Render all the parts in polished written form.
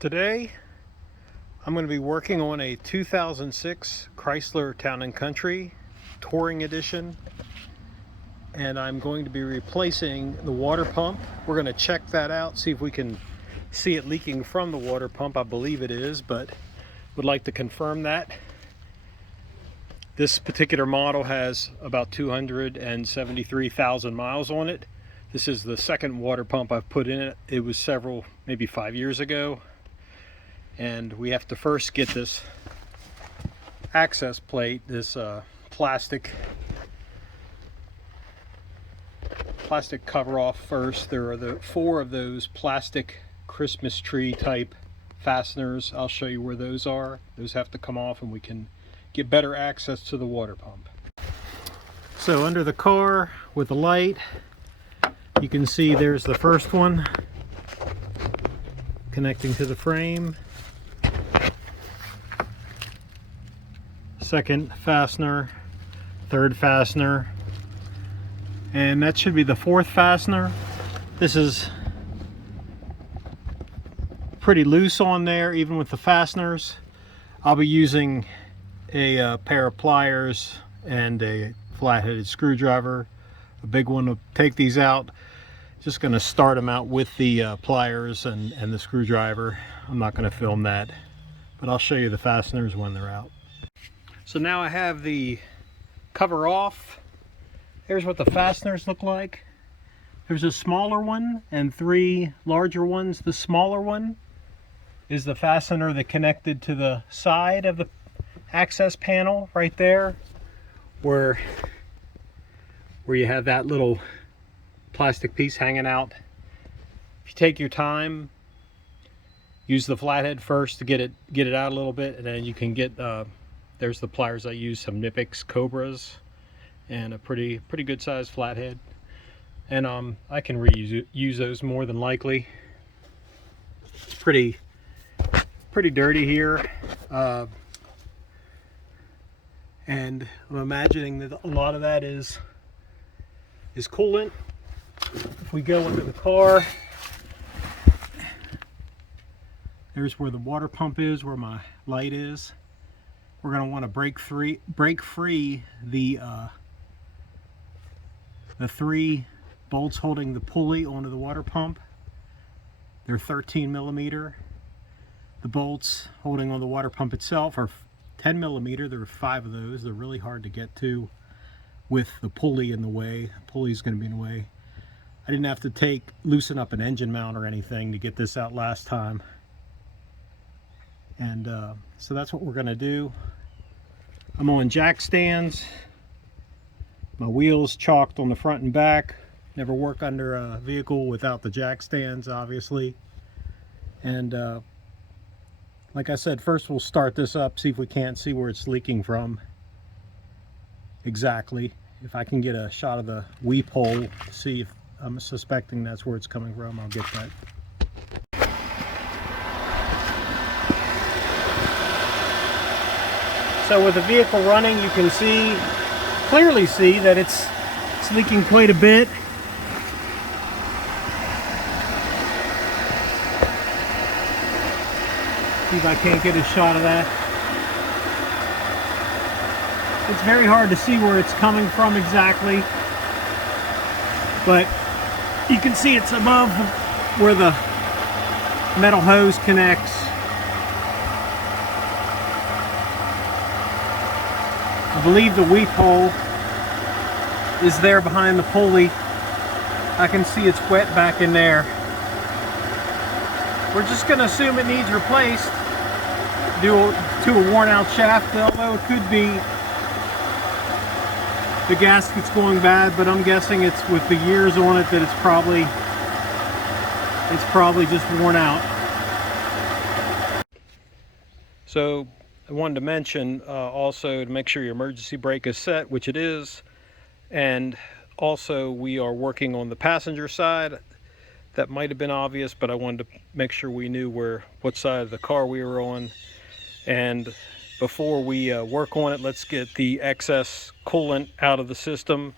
Today I'm going to be working on a 2006 Chrysler Town & Country Touring Edition, and I'm going to be replacing the water pump. We're going to check that out, see if we can see it leaking from the water pump. I believe it is, but would like to confirm that. This particular model has about 273,000 miles on it. This is the second water pump I've put in it. It was several, maybe 5 years ago. And we have to first get this access plate, this plastic cover off first. There are four of those plastic Christmas tree type fasteners. I'll show you where those are. Those have to come off and we can get better access to the water pump. So under the car with the light, you can see there's the first one connecting to the frame. Second fastener, third fastener, and that should be the fourth fastener. This is pretty loose on there, even with the fasteners. I'll be using a pair of pliers and a flat-headed screwdriver, a big one, to take these out. Just going to start them out with the pliers and the screwdriver. I'm not going to film that, but I'll show you the fasteners when they're out. So now I have the cover off. Here's what the fasteners look like. There's a smaller one and three larger ones. The smaller one is the fastener that connected to the side of the access panel right there, where you have that little plastic piece hanging out. If you take your time, use the flathead first to get it out a little bit, and then you can get there's the pliers I use, some Nipix Cobras, and a pretty good sized flathead. And I can use those more than likely. It's pretty dirty here, and I'm imagining that a lot of that is coolant. If we go into the car, there's where the water pump is, where my light is. We're going to want to break free the three bolts holding the pulley onto the water pump. They're 13 millimeter. The bolts holding on the water pump itself are 10 millimeter. There are 5 of those. They're really hard to get to with the pulley in the way. The pulley's going to be in the way. I didn't have to loosen up an engine mount or anything to get this out last time. And so that's what we're going to do. I'm on jack stands. My wheels chalked on the front and back. Never work under a vehicle without the jack stands, obviously. And like I said, first we'll start this up, see if we can't see where it's leaking from exactly. If I can get a shot of the weep hole, see if I'm suspecting that's where it's coming from, I'll get that. So with the vehicle running, you can clearly see that it's leaking quite a bit. See if I can't get a shot of that. It's very hard to see where it's coming from exactly, but you can see it's above where the metal hose connects. I believe the weep hole is there behind the pulley. I can see it's wet back in there. We're just going to assume it needs replaced due to a worn out shaft, although it could be the gasket's going bad, but I'm guessing it's with the years on it that it's probably just worn out. So I wanted to mention also to make sure your emergency brake is set, which it is, and also we are working on the passenger side. That might have been obvious, but I wanted to make sure we knew what side of the car we were on. And before we work on it, let's get the excess coolant out of the system.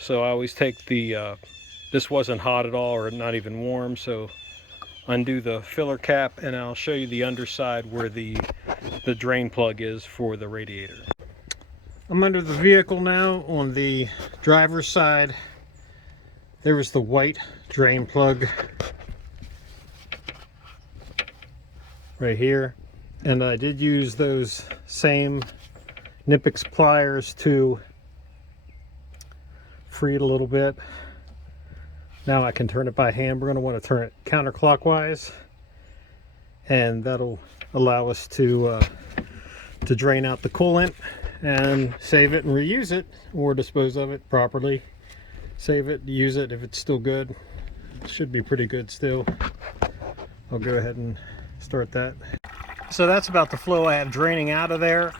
So I always take this wasn't hot at all or not even warm, so undo the filler cap, and I'll show you the underside where the drain plug is for the radiator. I'm under the vehicle now on the driver's side. There was the white drain plug right here, and I did use those same Knipex pliers to free it a little bit. Now I can turn it by hand. We're going to want to turn it counterclockwise, and that'll allow us to drain out the coolant and save it and reuse it, or dispose of it properly. Save it, use it if it's still good. It should be pretty good still. I'll go ahead and start that. So that's about the flow I have draining out of there.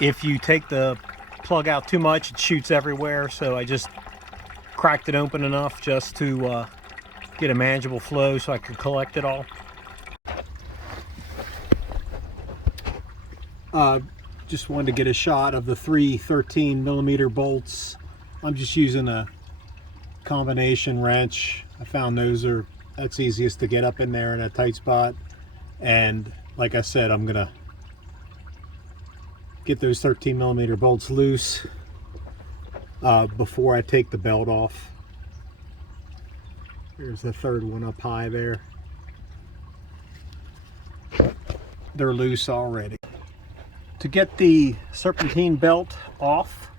If you take the plug out too much, it shoots everywhere, so I just cracked it open enough just to get a manageable flow so I could collect it all. Just wanted to get a shot of the 3 13mm bolts. I'm just using a combination wrench. I found that's easiest to get up in there in a tight spot. And like I said, I'm gonna get those 13mm bolts loose before I take the belt off. There's the third one up high there. They're loose already. To get the serpentine belt off,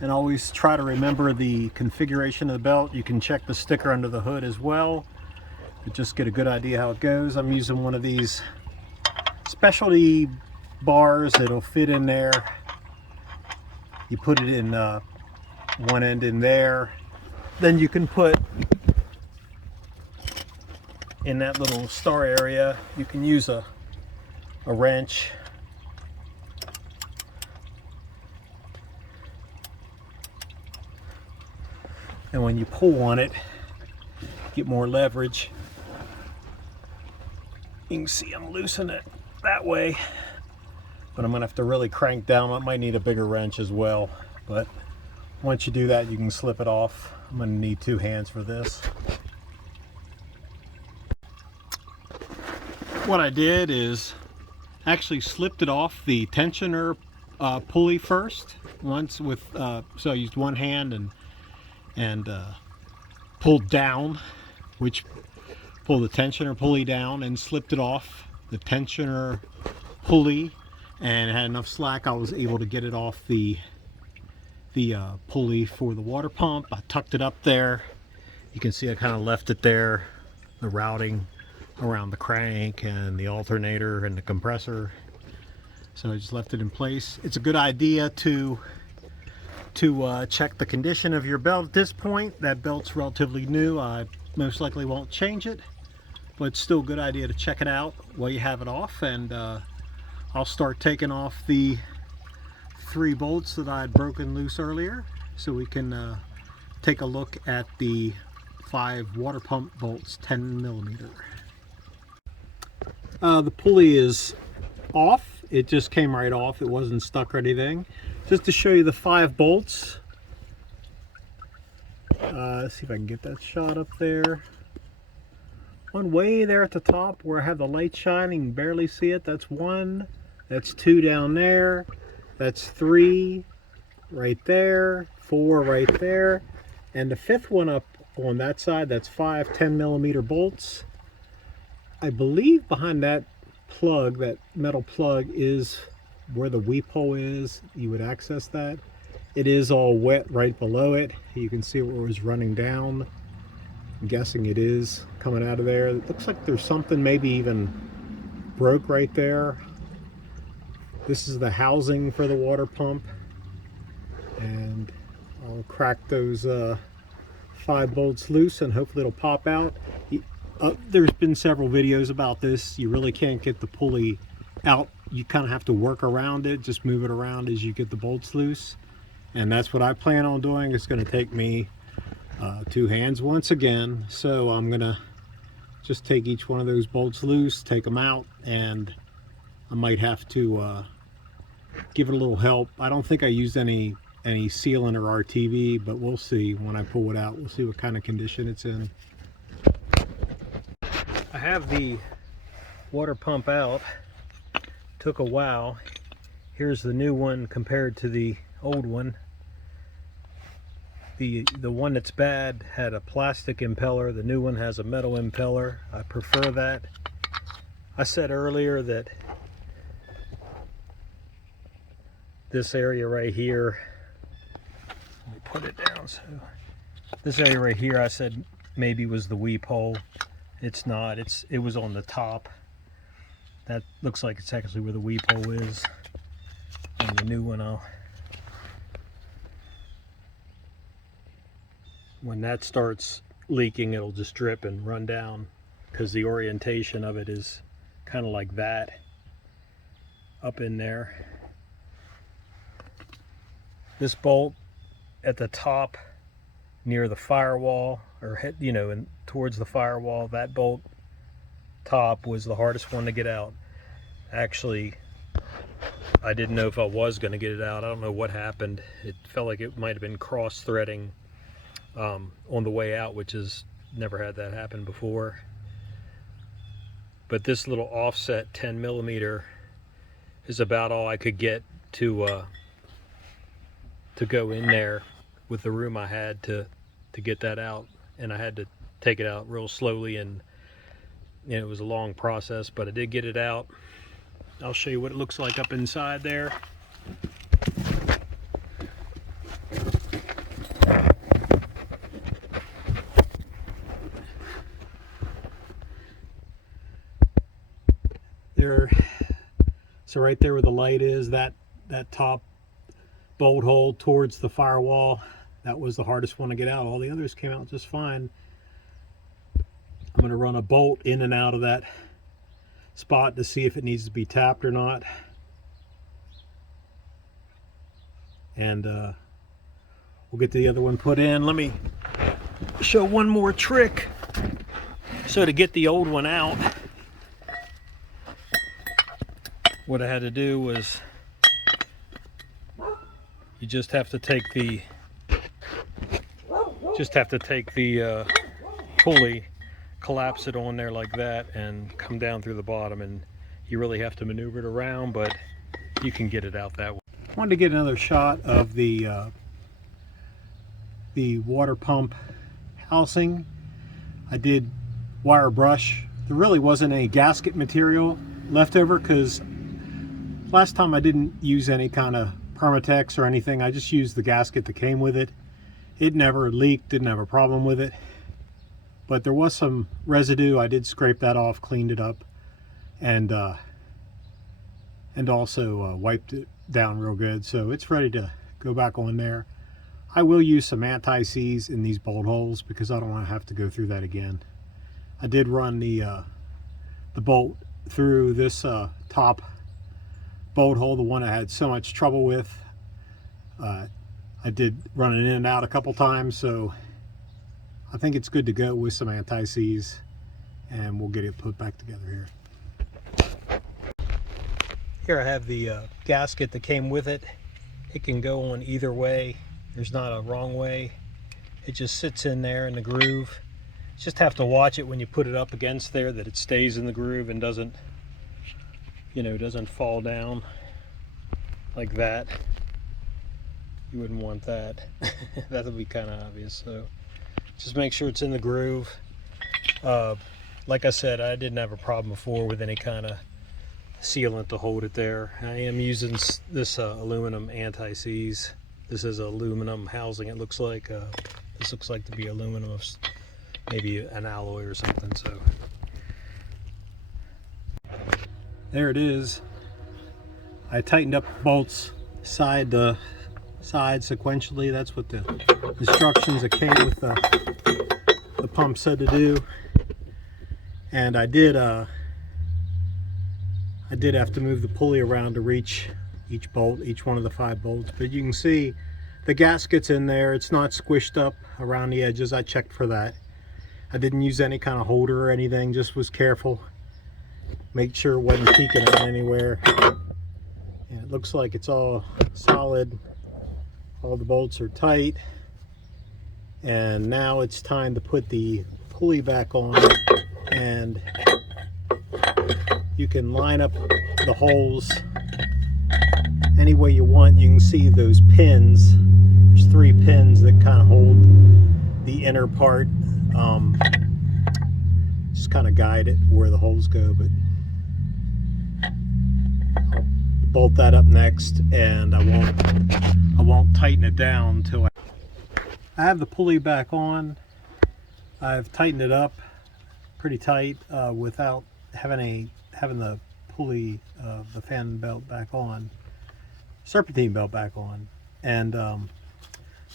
and always try to remember the configuration of the belt, you can check the sticker under the hood as well, but just get a good idea how it goes. I'm using one of these specialty bars that'll fit in there. You put it in one end in there, then you can put in that little star area, you can use a wrench. And when you pull on it, get more leverage. You can see I'm loosening it that way, but I'm gonna have to really crank down. I might need a bigger wrench as well, but once you do that, you can slip it off. I'm gonna need 2 hands for this. What I did is actually slipped it off the tensioner pulley first, once with, so I used one hand and pulled down, which pulled the tensioner pulley down, and slipped it off the tensioner pulley, and had enough slack I was able to get it off the pulley for the water pump. I tucked it up there. You can see I kind of left it there, the routing around the crank and the alternator and the compressor, so I just left it in place. It's a good idea to check the condition of your belt at this point. That belt's relatively new. I most likely won't change it, but it's still a good idea to check it out while you have it off. And I'll start taking off the 3 bolts that I had broken loose earlier, so we can take a look at the 5 water pump bolts, 10mm. The pulley is off. It just came right off. It wasn't stuck or anything. Just to show you the 5 bolts. Let's see if I can get that shot up there. One way there at the top where I have the light shining, you can barely see it. That's 1. That's 2 down there. That's 3 right there. 4 right there. And the 5th one up on that side, that's 5 10mm bolts. I believe behind that plug, that metal plug, is where the weep hole is. You would access that. It is all wet right below it. You can see where it was running down. I'm guessing it is coming out of there. It looks like there's something maybe even broke right there. This is the housing for the water pump, and I'll crack those 5 bolts loose and hopefully it'll pop out. There's been several videos about this. You really can't get the pulley out. You kind of have to work around it, just move it around as you get the bolts loose, and that's what I plan on doing. It's going to take me 2 hands once again, so I'm gonna just take each one of those bolts loose, take them out, and I might have to give it a little help. I don't think I used any sealant or RTV, but we'll see when I pull it out. We'll see what kind of condition it's in. I have the water pump out. Took a while. Here's the new one compared to the old one. The one that's bad had a plastic impeller. The new one has a metal impeller. I prefer that. I said earlier that this area right here, let me put it down. So this area right here, I said maybe was the weep hole. It's not. It was on the top. That looks like it's actually where the weep hole is. And the new one, when that starts leaking, it'll just drip and run down, because the orientation of it is kind of like that up in there. This bolt at the top near the firewall, or and towards the firewall, that bolt top was the hardest one to get out. Actually, I didn't know if I was going to get it out. I don't know what happened. It felt like it might have been cross threading on the way out, which has never had that happen before. But this little offset 10mm is about all I could get to go in there with the room I had to get that out, and I had to take it out real slowly, and it was a long process, but I did get it out. I'll show you what it looks like up inside there. So right there where the light is, that top bolt hole towards the firewall, that was the hardest one to get out. All the others came out just fine. I'm going to run a bolt in and out of that spot to see if it needs to be tapped or not. And we'll get the other one put in. Let me show one more trick. So to get the old one out, what I had to do was, you just have to take the pulley, collapse it on there like that, and come down through the bottom, and you really have to maneuver it around, but you can get it out that way. I wanted to get another shot of the water pump housing. I did wire brush. There really wasn't any gasket material left over, because last time I didn't use any kind of Permatex or anything. I just used the gasket that came with it. It never leaked, didn't have a problem with it. But there was some residue. I did scrape that off, cleaned it up, and also wiped it down real good. So it's ready to go back on there. I will use some anti-seize in these bolt holes, because I don't want to have to go through that again. I did run the bolt through this top bolt hole, the one I had so much trouble with. I did run it in and out a couple times, so I think it's good to go with some anti-seize, and we'll get it put back together here. Here I have the gasket that came with it. It can go on either way. There's not a wrong way. It just sits in there in the groove. You just have to watch it when you put it up against there, that it stays in the groove and doesn't fall down like that. You wouldn't want that. That'll be kind of obvious. So just make sure it's in the groove. Like I said, I didn't have a problem before with any kind of sealant to hold it there. I am using this aluminum anti-seize. This is aluminum housing. It looks like this looks like to be aluminum, of maybe an alloy or something. So there it is. I tightened up bolts side to side sequentially. That's what the instructions that came with the pump said to do. And I did have to move the pulley around to reach each bolt, each one of the 5 bolts. But you can see the gasket's in there. It's not squished up around the edges. I checked for that. I didn't use any kind of holder or anything, just was careful. Make sure it wasn't peeking out anywhere. And it looks like it's all solid. All the bolts are tight. And now it's time to put the pulley back on and you can line up the holes any way you want. You can see those pins. There's 3 pins that kind of hold the inner part. Just kind of guide it where the holes go, but I'll bolt that up next, and I won't tighten it down until I have the pulley back on. I've tightened it up pretty tight without having the pulley, the fan belt back on, serpentine belt back on, and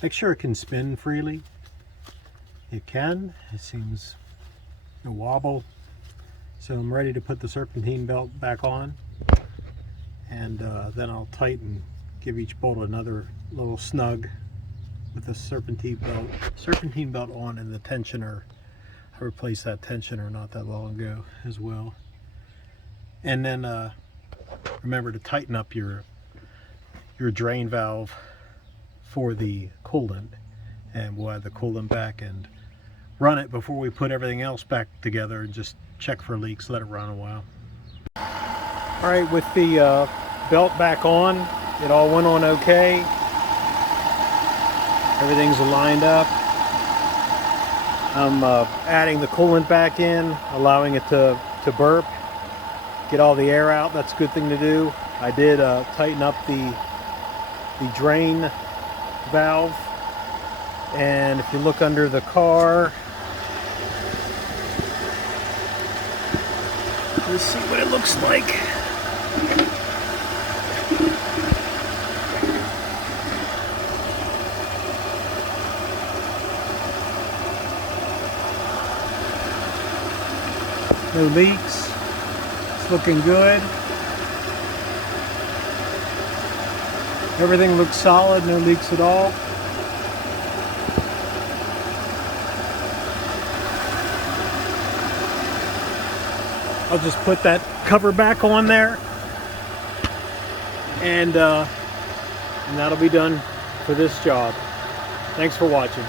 make sure it can spin freely. It can. It seems no wobble. So I'm ready to put the serpentine belt back on, and then I'll tighten, give each bolt another little snug with the serpentine belt on, and the tensioner. I replaced that tensioner not that long ago as well. And then remember to tighten up your drain valve for the coolant, and we'll add the coolant back and run it before we put everything else back together, and just check for leaks, let it run a while. All right, with the belt back on, it all went on okay. Everything's lined up. I'm adding the coolant back in, allowing it to burp, get all the air out. That's a good thing to do. I did tighten up the drain valve, and if you look under the car, let's see what it looks like. No leaks. It's looking good. Everything looks solid, no leaks at all. I'll just put that cover back on there, and that'll be done for this job. Thanks for watching.